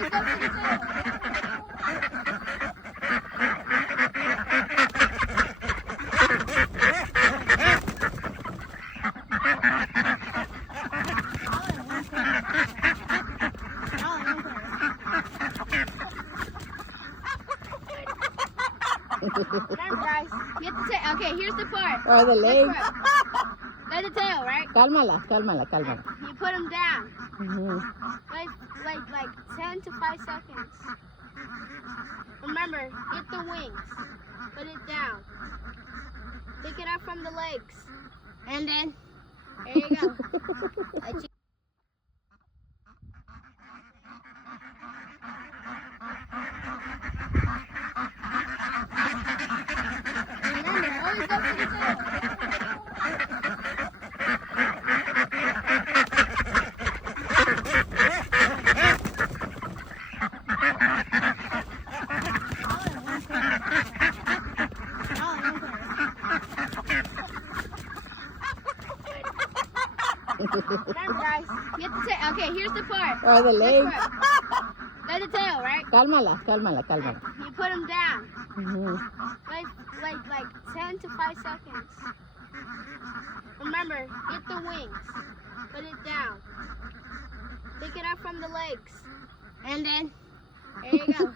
always go for the tail. Remember, guys, get the tail. Okay, here's the part. Or the legs. Let the tail, right? Cálmala, cálmala, cálmala. You put them down. Mhm. Like 10 to 5 seconds. Remember, get the wings. Put it down. Pick it up from the legs. And then, there you go. Remember, always go for the tail. Remember, guys, get the tail. Okay, here's the part. Or the legs. Let the tail, right? Cálmala, cálmala, cálmala. You put them down. Mhm. Like 10 to 5 seconds. Remember, get the wings. Put it down. Pick it up from the legs. And then, there you go.